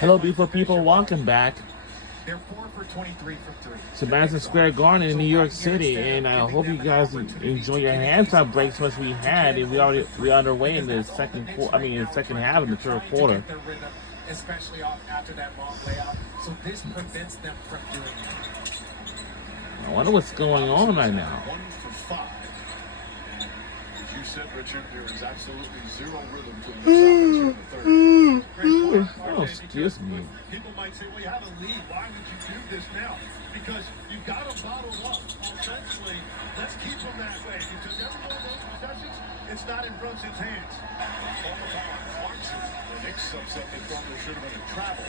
Hello, beautiful people. Welcome back They're 4 for 23 from 3. to Madison Square Garden in New York City, and I hope you guys enjoy your halftime breaks much we had. And we're underway in the second quarter. I mean, in the second half of the third quarter. Especially after that long layout. So this prevents them from doing it. I wonder what's going on right now. 1 for 5. As you said, Richard, there is absolutely zero rhythm to this offense in the third. Oh, excuse me. People might say, well, you have a lead. Why would you do this now? Because you've got them bottled up. Essentially, let's keep them that way. Because every one of those possessions, it's not in Brunson's hands. On the foul on Clarkson. The Knicks subset they thought there should have been a travel.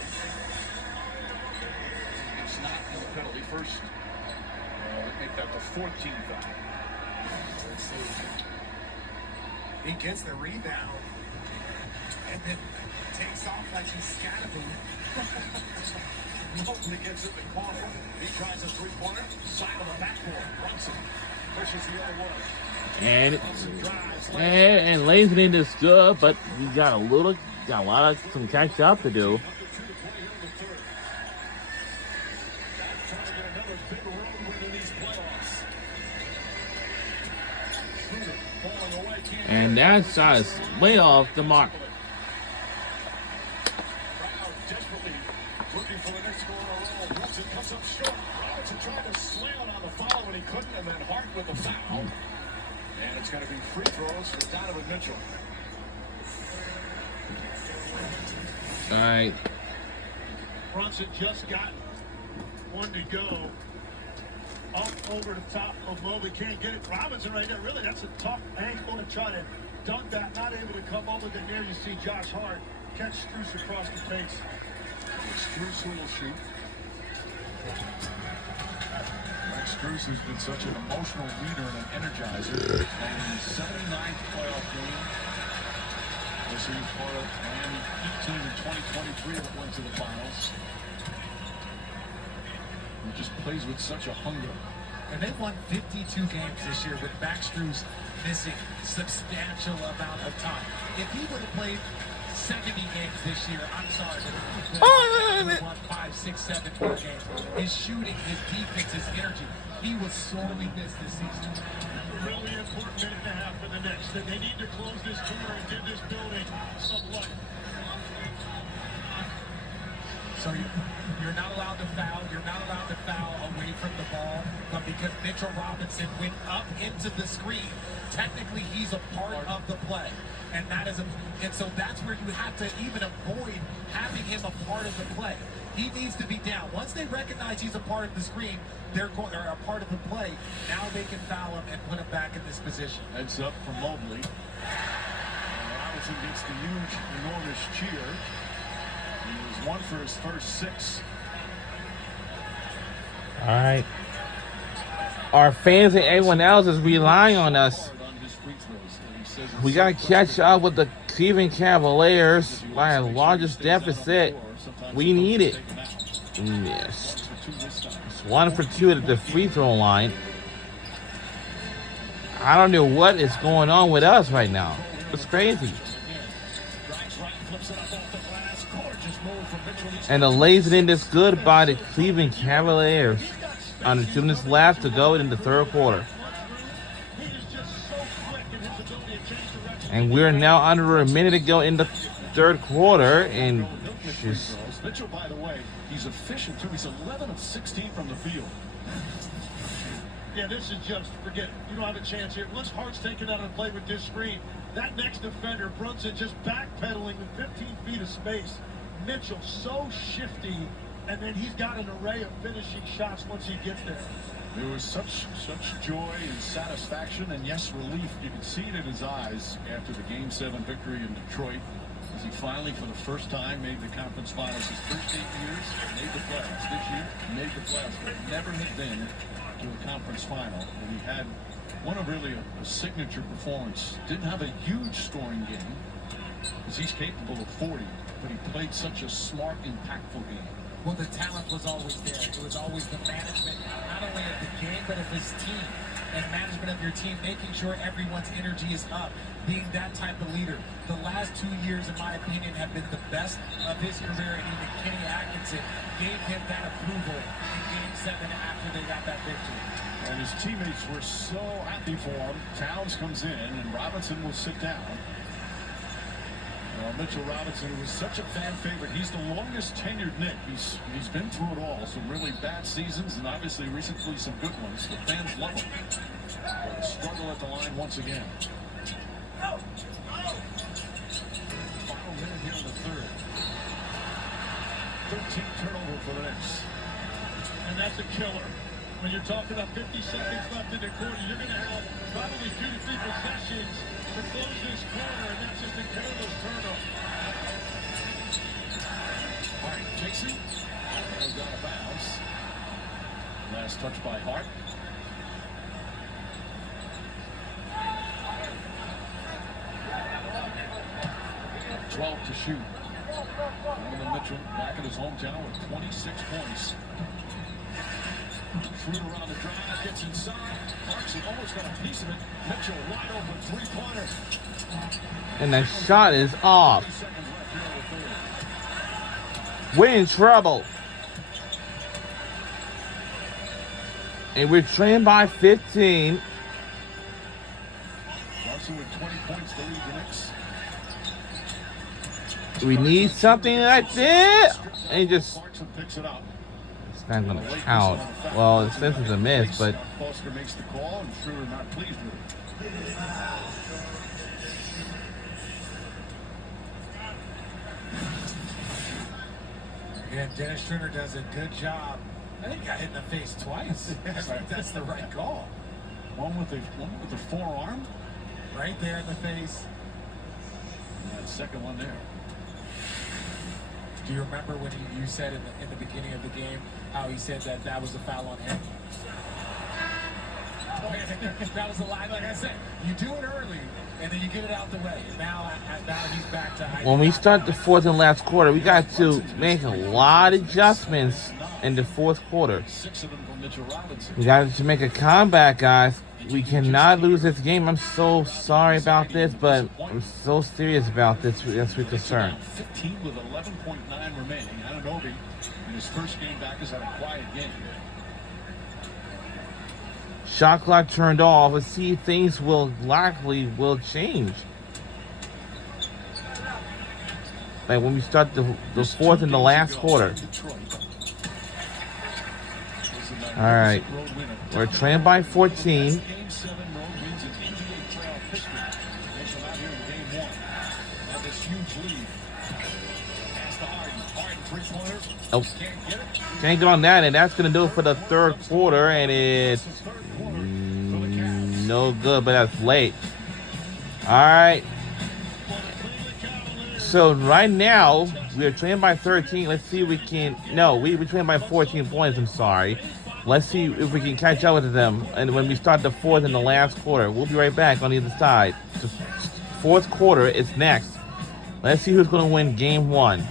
It's not in the penalty. First, make that the 14th foul. Let's see. He gets the rebound and then takes off like he's scatterbrained. Mobley gets it to corner. He tries a three-pointer. Side of the backboard. Brunson pushes the other way. And Lansing is good, but we got some catch up to do. And that shot is way off the mark. Desperately looking for the next score in a row. Brunson comes up short. Robinson tried to slam it on the foul when he couldn't, and then Hart with the foul. And it's going to be free throws for Donovan Mitchell. All right. Brunson just got one to go. Up over the top of Mobley. Can't get it. Robinson right there. Really, that's a tough angle to try to dunk that. Not able to come over. Then there you see Josh Hart catch Strus across the face. Strus will shoot. Max Strus has been such an emotional leader and an energizer. And in his 79th playoff game, this is part of Miami Heat team in 2023 that went to the finals. He just plays with such a hunger. And they won 52 games this year with Max Strus missing substantial amount of time. If he would have played 70 games this year, I'm sorry, but he won 5, 6, 7 more games. His shooting, his defense, his energy, he was sorely missed this season. Really important minute and a half for the Knicks. That they need to close this corner and give this building some life. So you're not allowed to foul. You're not allowed to foul away from the ball. But because Mitchell Robinson went up into the screen, technically he's a part of the play. And so that's where you have to even avoid having him a part of the play. He needs to be down. Once they recognize he's a part of the screen, they're a part of the play. Now they can foul him and put him back in this position. Heads up for Mobley. Robinson gets the huge, enormous cheer. He was 1 for his first 6. All right. Our fans and everyone else is relying on us. We got to catch up with the Cleveland Cavaliers by a largest deficit. We need it. Missed. It's 1 for 2 at the free throw line. I don't know what is going on with us right now. It's crazy. And the lays in this good by the Cleveland Cavaliers. Under 2 minutes left to go in the third quarter. And we're now under a minute to go in the third quarter. And just... Mitchell, by the way, he's efficient too. He's 11 of 16 from the field. Yeah, this is just, forget it. You don't have a chance here. Once Hart's taken out of play with this screen, that next defender, Brunson, just backpedaling with 15 feet of space. Mitchell so shifty, and then he's got an array of finishing shots once he gets there. There was such joy and satisfaction, and yes, relief. You could see it in his eyes after the Game 7 victory in Detroit, as he finally, for the first time, made the conference finals his first 8 years, made the playoffs. This year, made the playoffs, but never had been to a conference final. And he had one of really a signature performance. Didn't have a huge scoring game, because he's capable of 40, but he played such a smart, impactful game. Well, the talent was always there. It was always the management, not only of the game, but of his team. and management of your team, making sure everyone's energy is up, being that type of leader. The last 2 years, in my opinion, have been the best of his career, and even Kenny Atkinson gave him that approval in Game 7 after they got that victory. And his teammates were so happy for him. Towns comes in, and Robinson will sit down. Mitchell Robinson was such a fan favorite. He's the longest tenured Knick. He's been through it all. Some really bad seasons, and obviously recently some good ones. The fans love him. But a struggle at the line once again. Final minute here in the third. 13th turnover for the Knicks. And that's a killer. When you're talking about 50 seconds left in the quarter, you're going to have probably 2 to 3 possessions to close this quarter, and that's just a careless turnover. Hart takes it. Goes out of bounds. Last touch by Hart. .12 to shoot. Donovan Mitchell back in his hometown with 26 points. Schroeder around the drive, gets inside. Clarkson almost got a piece of it. Mitchell wide open three-pointer. And that shot is off. 30 seconds left here in the third. We're in trouble. And we're trailing by 15. Clarkson with 20 points to lead the Knicks. We need something like this. And just, Clarkson picks it up. it's not going to count. Well, it says it's a miss, but Foster makes the call, and Schroeder not pleased with it. Yeah, Dennis Schroeder does a good job. I think he got hit in the face twice. I think that's the right call. One with the forearm. Right there in the face. And that second one there. Do you remember when you said in the beginning of the game how he said that was a foul on him? That was a lie. Like I said, you do it early, and then you get it out the way. And now he's back to... when we start the fourth and last quarter, we got to make a lot of adjustments in the fourth quarter. 6 of them from Mitchell Robinson. We got to make a comeback, guys. We cannot lose this game. I'm so sorry about this, but I'm so serious about this. That's we're concerned. 15 with 11.9 remaining. Anunoby, in his first game back, has had a quiet game. Shot clock turned off. Let's see if things will change. Like when we start the fourth and the last quarter. All right, we're trailing by 14. Game 7 road wins in NBA playoff history. They come out here in game 1. Have this huge lead. Pass to Harden. Harden three-pointer. Oh, Can't get it. can't get on that, and that's gonna do it for the third quarter, and it's It's the third quarter for the Cavs. no good, but that's late. All right. So right now we're trailing by 13. Let's see if we can. No, we're trailing by 14 points. I'm sorry. Let's see if we can catch up with them. And when we start the fourth and the last quarter, we'll be right back on the other side. So fourth quarter is next. Let's see who's going to win game 1.